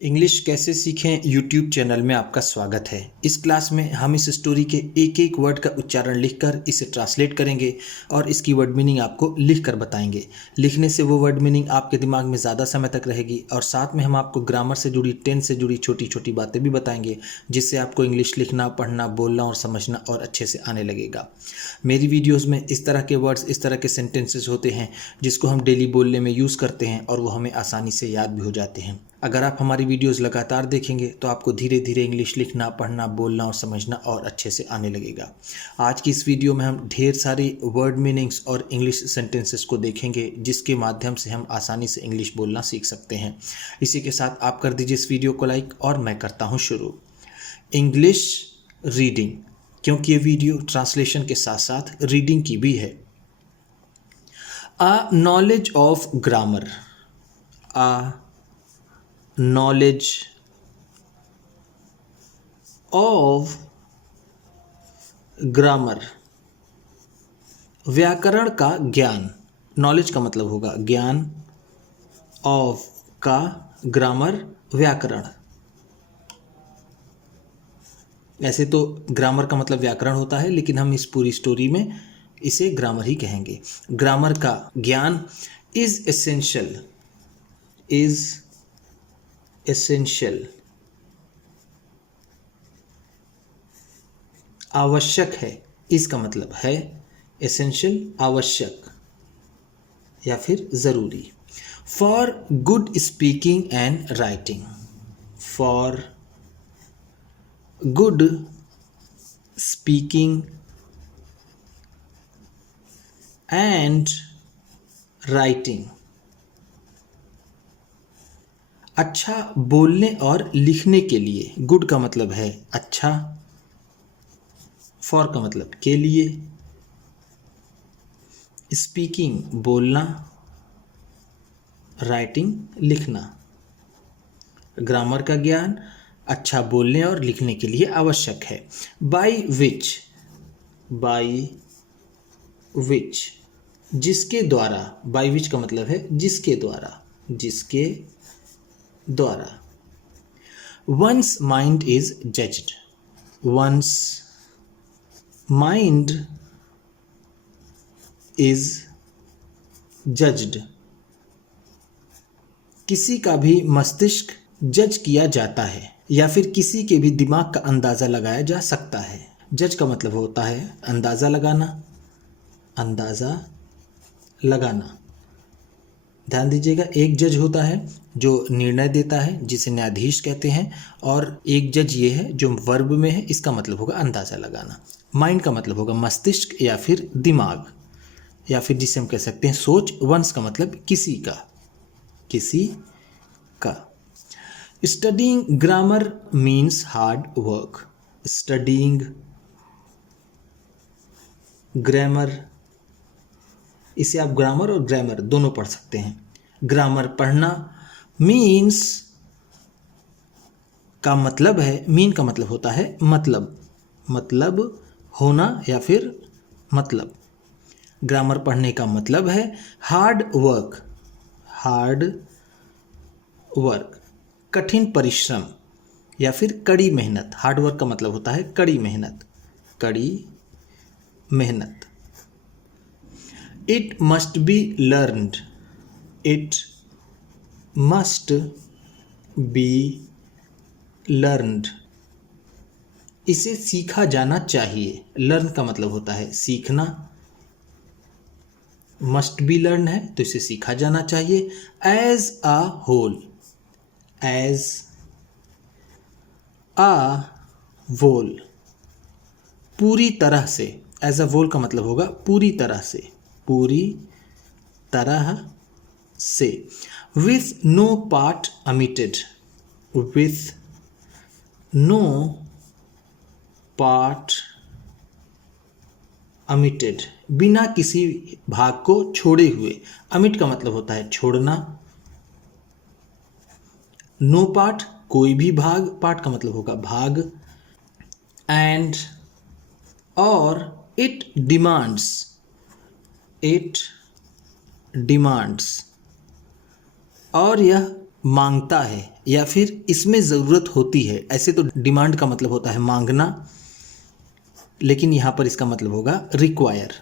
English कैसे सीखें YouTube channel में आपका स्वागत है। इस क्लास में हम इस स्टोरी के एक एक वर्ड का उच्चारण लिखकर इसे ट्रांसलेट करेंगे और इसकी वर्ड मीनिंग आपको लिखकर बताएंगे। लिखने से वो वर्ड मीनिंग आपके दिमाग में ज़्यादा समय तक रहेगी और साथ में हम आपको ग्रामर से जुड़ी, टेंस से जुड़ी छोटी छोटी बातें भी बताएंगे, जिससे आपको इंग्लिश लिखना, पढ़ना, बोलना और समझना और अच्छे से आने लगेगा। मेरी वीडियोज़ में इस तरह के वर्ड्स, इस तरह के सेंटेंसेस होते हैं जिसको हम डेली बोलने में यूज़ करते हैं और वो हमें आसानी से याद भी हो जाते हैं। अगर आप हमारी वीडियोस लगातार देखेंगे तो आपको धीरे धीरे इंग्लिश लिखना, पढ़ना, बोलना और समझना और अच्छे से आने लगेगा। आज की इस वीडियो में हम ढेर सारी वर्ड मीनिंग्स और इंग्लिश सेंटेंसेस को देखेंगे, जिसके माध्यम से हम आसानी से इंग्लिश बोलना सीख सकते हैं। इसी के साथ आप कर दीजिए इस वीडियो को लाइक और मैं करता हूँ शुरू। इंग्लिश रीडिंग, क्योंकि ये वीडियो ट्रांसलेशन के साथ साथ रीडिंग की भी है। A knowledge of grammar, a knowledge of grammar, व्याकरण का ज्ञान। नॉलेज का मतलब होगा ज्ञान, ऑफ का ग्रामर व्याकरण। ऐसे तो ग्रामर का मतलब व्याकरण होता है, लेकिन हम इस पूरी स्टोरी में इसे ग्रामर ही कहेंगे। ग्रामर का ज्ञान इज एसेंशियल, इज एसेंशियल, आवश्यक है। इसका मतलब है एसेंशियल, आवश्यक या फिर ज़रूरी। For good speaking and writing, for good speaking and writing, अच्छा बोलने और लिखने के लिए। गुड का मतलब है अच्छा, फॉर का मतलब के लिए, स्पीकिंग बोलना, राइटिंग लिखना। ग्रामर का ज्ञान अच्छा बोलने और लिखने के लिए आवश्यक है। बाय विच, बाय विच जिसके द्वारा, बाय विच का मतलब है जिसके द्वारा, जिसके द्वारा। Once mind is judged, once mind is judged, किसी का भी मस्तिष्क जज किया जाता है या फिर किसी के भी दिमाग का अंदाज़ा लगाया जा सकता है। जज का मतलब होता है अंदाज़ा लगाना, अंदाज़ा लगाना। ध्यान दीजिएगा, एक जज होता है जो निर्णय देता है, जिसे न्यायाधीश कहते हैं, और एक जज ये है जो वर्ब में है, इसका मतलब होगा अंदाज़ा लगाना। माइंड का मतलब होगा मस्तिष्क या फिर दिमाग, या फिर जिसे हम कह सकते हैं सोच। वंस का मतलब किसी का, किसी का। Studying grammar means hard work, studying grammar, इसे आप ग्रामर और ग्रामर दोनों पढ़ सकते हैं। ग्रामर पढ़ना, मीन्स का मतलब है, मीन का मतलब होता है मतलब, मतलब होना या फिर मतलब। ग्रामर पढ़ने का मतलब है हार्ड वर्क, हार्ड वर्क कठिन परिश्रम या फिर कड़ी मेहनत। हार्ड वर्क का मतलब होता है कड़ी मेहनत, कड़ी मेहनत। It must be learned, it must be learned, इसे सीखा जाना चाहिए। लर्न का मतलब होता है सीखना, मस्ट बी लर्न है तो इसे सीखा जाना चाहिए। As a whole, as a whole, पूरी तरह से। एज अ वोल का मतलब होगा पूरी तरह से, पूरी तरह से। With no part omitted, with no part omitted, बिना किसी भाग को छोड़े हुए। अमिट का मतलब होता है छोड़ना, नो पार्ट कोई भी भाग, पार्ट का मतलब होगा भाग। एंड और इट डिमांड्स, इट डिमांड्स, और यह मांगता है या फिर इसमें ज़रूरत होती है। ऐसे तो डिमांड का मतलब होता है मांगना, लेकिन यहाँ पर इसका मतलब होगा रिक्वायर।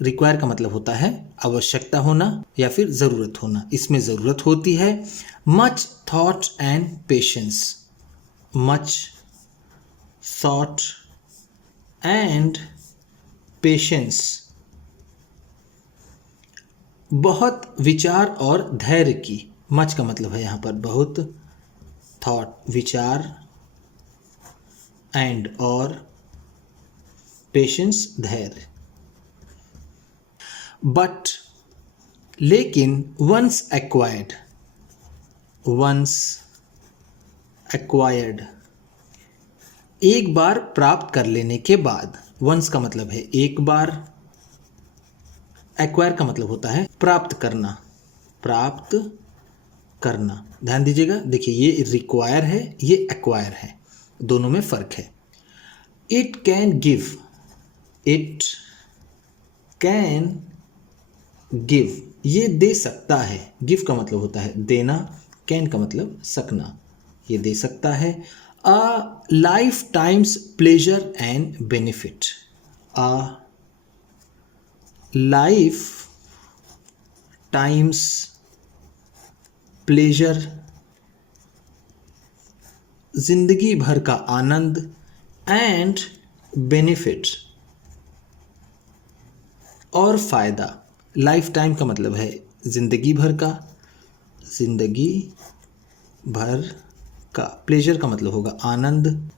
रिक्वायर का मतलब होता है आवश्यकता होना या फिर ज़रूरत होना। इसमें ज़रूरत होती है। Much thought and patience, much thought and patience, बहुत विचार और धैर्य की। मच का मतलब है यहाँ पर बहुत, थॉट विचार, एंड और पेशेंस धैर्य। बट लेकिन वंस एक्वायर्ड, वंस एक्वायर्ड एक बार प्राप्त कर लेने के बाद। वंस का मतलब है एक बार, एक्वायर का मतलब होता है प्राप्त करना, प्राप्त करना। ध्यान दीजिएगा, देखिए ये रिक्वायर है, ये एक्वायर है, दोनों में फर्क है। It can give, it can give ये दे सकता है। गिव का मतलब होता है देना, कैन का मतलब सकना, ये दे सकता है। A life times pleasure and benefit, a life times pleasure जिंदगी भर का आनंद, एंड बेनिफिट और फायदा। लाइफ टाइम का मतलब है जिंदगी भर का, जिंदगी भर का। प्लेजर का मतलब होगा आनंद,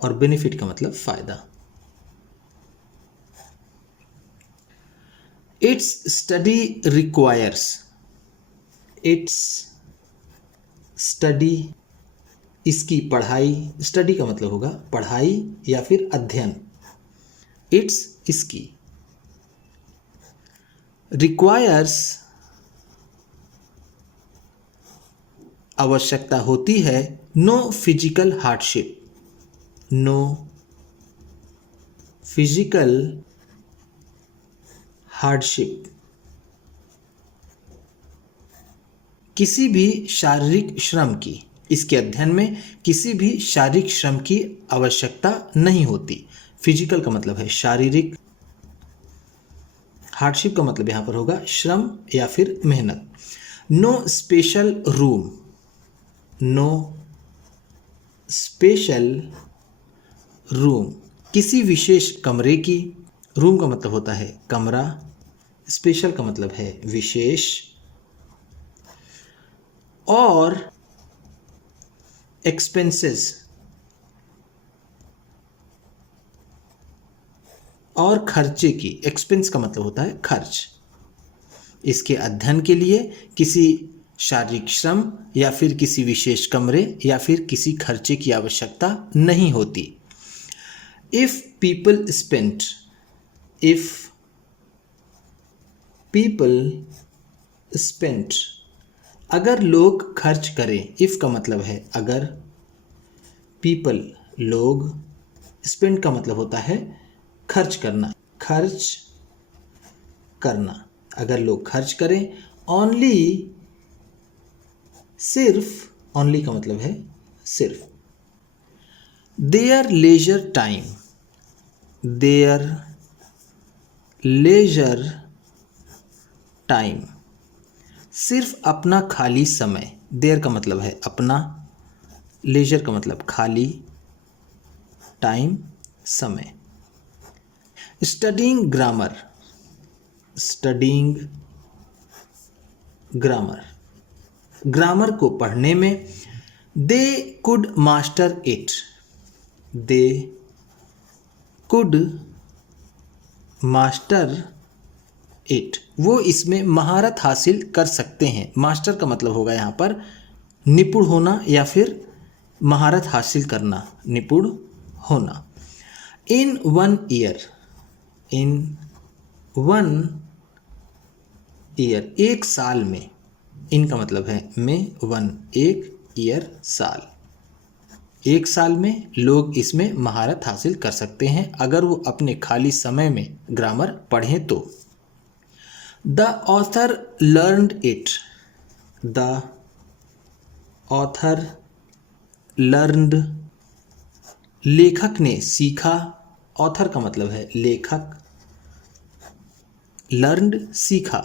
और बेनिफिट का मतलब फायदा। It's study requires, it's study इसकी पढ़ाई, स्टडी का मतलब होगा पढ़ाई या फिर अध्ययन। इट्स इसकी, रिक्वायर्स आवश्यकता होती है। No physical hardship, no physical hardship किसी भी शारीरिक श्रम की। इसके अध्ययन में किसी भी शारीरिक श्रम की आवश्यकता नहीं होती। फिजिकल का मतलब है शारीरिक, हार्डशिप का मतलब यहाँ पर होगा श्रम या फिर मेहनत। No special room, no special room किसी विशेष कमरे की। रूम का मतलब होता है कमरा, स्पेशल का मतलब है विशेष। और एक्सपेंसेस, और खर्चे की। एक्सपेंस का मतलब होता है खर्च। इसके अध्ययन के लिए किसी शारीरिक श्रम या फिर किसी विशेष कमरे या फिर किसी खर्चे की आवश्यकता नहीं होती। If people spend, if people spend अगर लोग खर्च करें। इफ का मतलब है अगर, पीपल लोग, स्पेंड का मतलब होता है खर्च करना, खर्च करना। अगर लोग खर्च करें, ओनली सिर्फ, ओनली का मतलब है सिर्फ। Their leisure time, their leisure time सिर्फ अपना खाली समय। देयर का मतलब है अपना, लेजर का मतलब खाली, टाइम समय। Studying grammar, studying grammar grammar को पढ़ने में। They could master it, they could master it वो इसमें महारत हासिल कर सकते हैं। मास्टर का मतलब होगा यहाँ पर निपुण होना या फिर महारत हासिल करना, निपुण होना। इन 1 ईयर, इन 1 ईयर एक साल में। इन का मतलब है में, 1 एक, ईयर साल। एक साल में लोग इसमें महारत हासिल कर सकते हैं अगर वो अपने खाली समय में ग्रामर पढ़ें तो। The author learned it, the author learned, लेखक ने सीखा, ऑथर का मतलब है लेखक, लर्नड सीखा,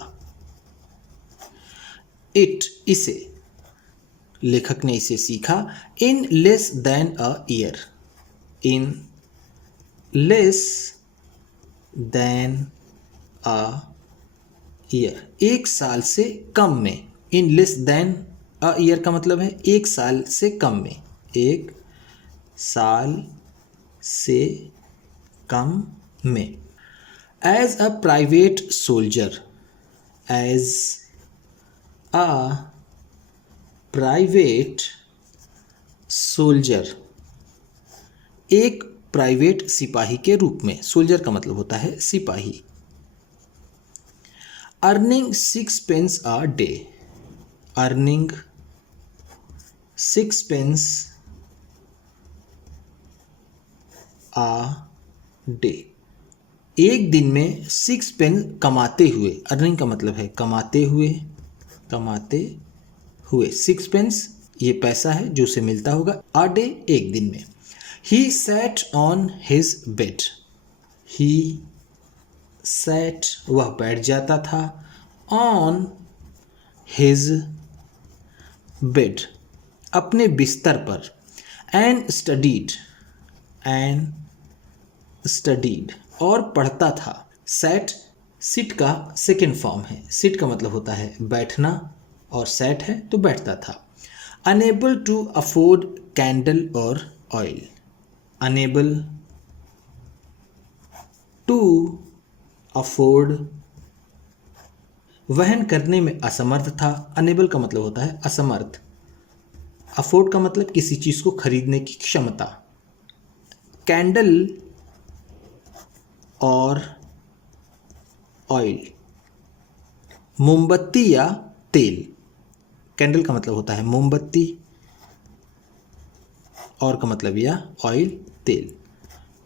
इट इसे, लेखक ने इसे सीखा, in less than a year, in less than a year, एक साल से कम में, in less than a year का मतलब है एक साल से कम में, एक साल से कम में। As a private soldier, as a private soldier, एक प्राइवेट सिपाही के रूप में, सोल्जर का मतलब होता है सिपाही। Earning 6 pence a day, earning 6 pence a day, एक दिन में 6 पेन कमाते हुए, अर्निंग का मतलब है कमाते हुए, कमाते हुए, 6 पेंस ये पैसा है जो उसे मिलता होगा, आ डे एक दिन में। He sat on his bed, he sat वह बैठ जाता था, ऑन हिज बेड अपने बिस्तर पर, एंड स्टडीड, एंड स्टडीड और पढ़ता था। सैट सिट का सेकेंड फॉर्म है, सिट का मतलब होता है बैठना और सैट है तो बैठता था। अनेबल टू अफोर्ड कैंडल और ऑयल, अनेबल टू अफोर्ड, वहन करने में असमर्थ था, अनेबल का मतलब होता है असमर्थ, अफोर्ड का मतलब किसी चीज को खरीदने की क्षमता। कैंडल और ऑयल, मोमबत्ती या तेल, कैंडल का मतलब होता है मोमबत्ती और का मतलब या ऑयल तेल,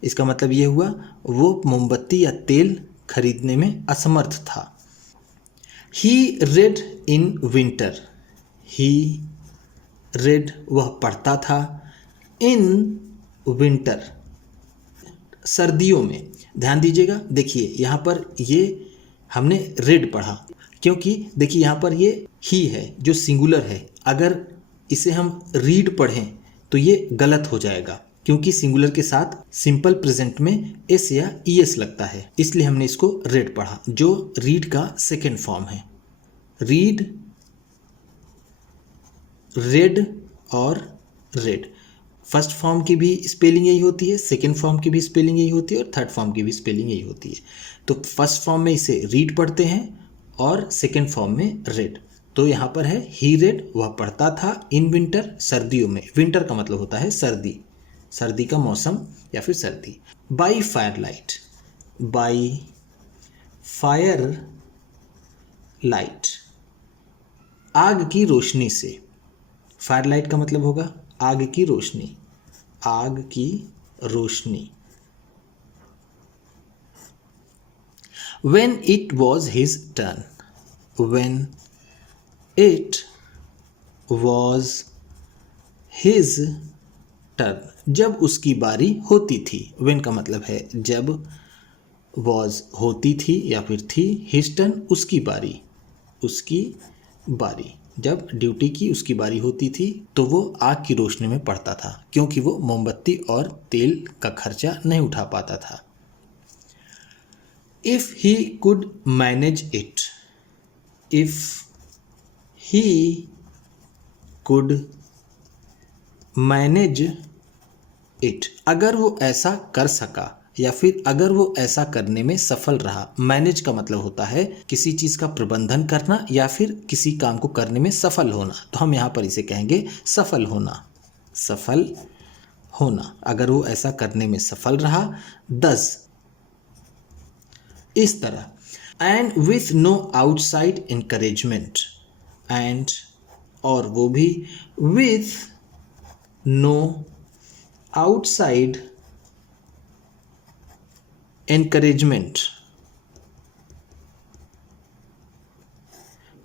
इसका मतलब ये हुआ वो मोमबत्ती या तेल खरीदने में असमर्थ था। He read in winter, he read वह पढ़ता था, इन विंटर सर्दियों में। ध्यान दीजिएगा, देखिए यहाँ पर ये हमने रेड पढ़ा क्योंकि देखिए यहाँ पर ये ही है जो सिंगुलर है, अगर इसे हम रीड पढ़ें तो ये गलत हो जाएगा क्योंकि सिंगुलर के साथ सिंपल प्रेजेंट में एस या ईएस लगता है, इसलिए हमने इसको रेड पढ़ा जो रीड का सेकेंड फॉर्म है। रीड, रेड और रेड, फर्स्ट फॉर्म की भी स्पेलिंग यही होती है, सेकेंड फॉर्म की भी स्पेलिंग यही होती है और थर्ड फॉर्म की भी स्पेलिंग यही होती है। तो फर्स्ट फॉर्म में इसे रीड पढ़ते हैं और सेकेंड फॉर्म में रेड। तो यहाँ पर है ही रेड वह पढ़ता था, इन विंटर सर्दियों में, विंटर का मतलब होता है सर्दी, सर्दी का मौसम या फिर सर्दी। By fire light, by fire light, आग की रोशनी से, फायर लाइट का मतलब होगा आग की रोशनी, आग की रोशनी। When it was his turn, when it was his turn, जब उसकी बारी होती थी। when का मतलब है जब, was होती थी या फिर थी, his turn उसकी बारी, उसकी बारी, जब ड्यूटी की उसकी बारी होती थी तो वो आग की रोशनी में पढ़ता था क्योंकि वो मोमबत्ती और तेल का खर्चा नहीं उठा पाता था। If he could manage it, if he could manage it, अगर वो ऐसा कर सका या फिर अगर वो ऐसा करने में सफल रहा। मैनेज का मतलब होता है किसी चीज का प्रबंधन करना या फिर किसी काम को करने में सफल होना, तो हम यहाँ पर इसे कहेंगे सफल होना, सफल होना। अगर वो ऐसा करने में सफल रहा, 10 इस तरह। And with no outside encouragement, and और वो भी विथ नो आउटसाइड एनकरेजमेंट,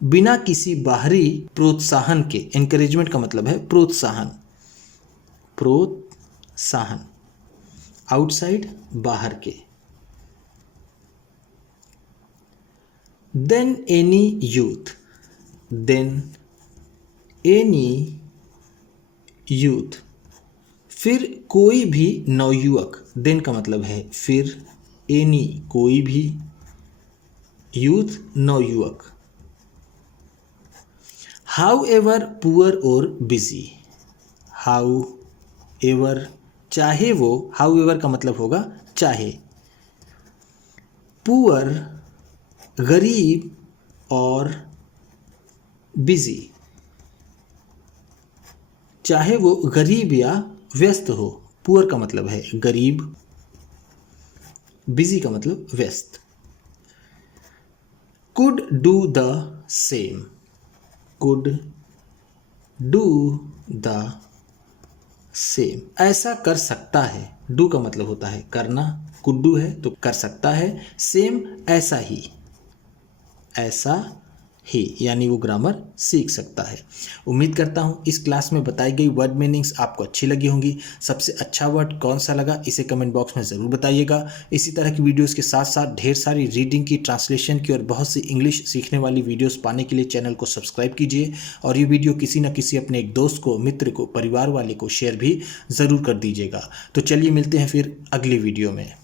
बिना किसी बाहरी प्रोत्साहन के, एनकरेजमेंट का मतलब है प्रोत्साहन, प्रोत्साहन, आउटसाइड बाहर के। Than any youth, than any youth, फिर कोई भी नवयुवक, देन का मतलब है फिर, एनी कोई भी, यूथ नवयुवक। हाउ एवर पुअर और बिजी, हाउ एवर चाहे वो, हाउ एवर का मतलब होगा चाहे, पुअर गरीब और बिजी, चाहे वो गरीब या व्यस्त हो। पुअर का मतलब है गरीब, बिजी का मतलब व्यस्त। Could do the same, could do the same, ऐसा कर सकता है। डू का मतलब होता है करना, कुड डू है तो कर सकता है, सेम ऐसा ही, ऐसा ही, यानी वो ग्रामर सीख सकता है। उम्मीद करता हूँ इस क्लास में बताई गई वर्ड मीनिंग्स आपको अच्छी लगी होंगी। सबसे अच्छा वर्ड कौन सा लगा इसे कमेंट बॉक्स में ज़रूर बताइएगा। इसी तरह की वीडियोस के साथ साथ ढेर सारी रीडिंग की, ट्रांसलेशन की और बहुत सी इंग्लिश सीखने वाली वीडियोस पाने के लिए चैनल को सब्सक्राइब कीजिए और ये वीडियो किसी न किसी अपने एक दोस्त को, मित्र को, परिवार वाले को शेयर भी ज़रूर कर दीजिएगा। तो चलिए मिलते हैं फिर अगली वीडियो में।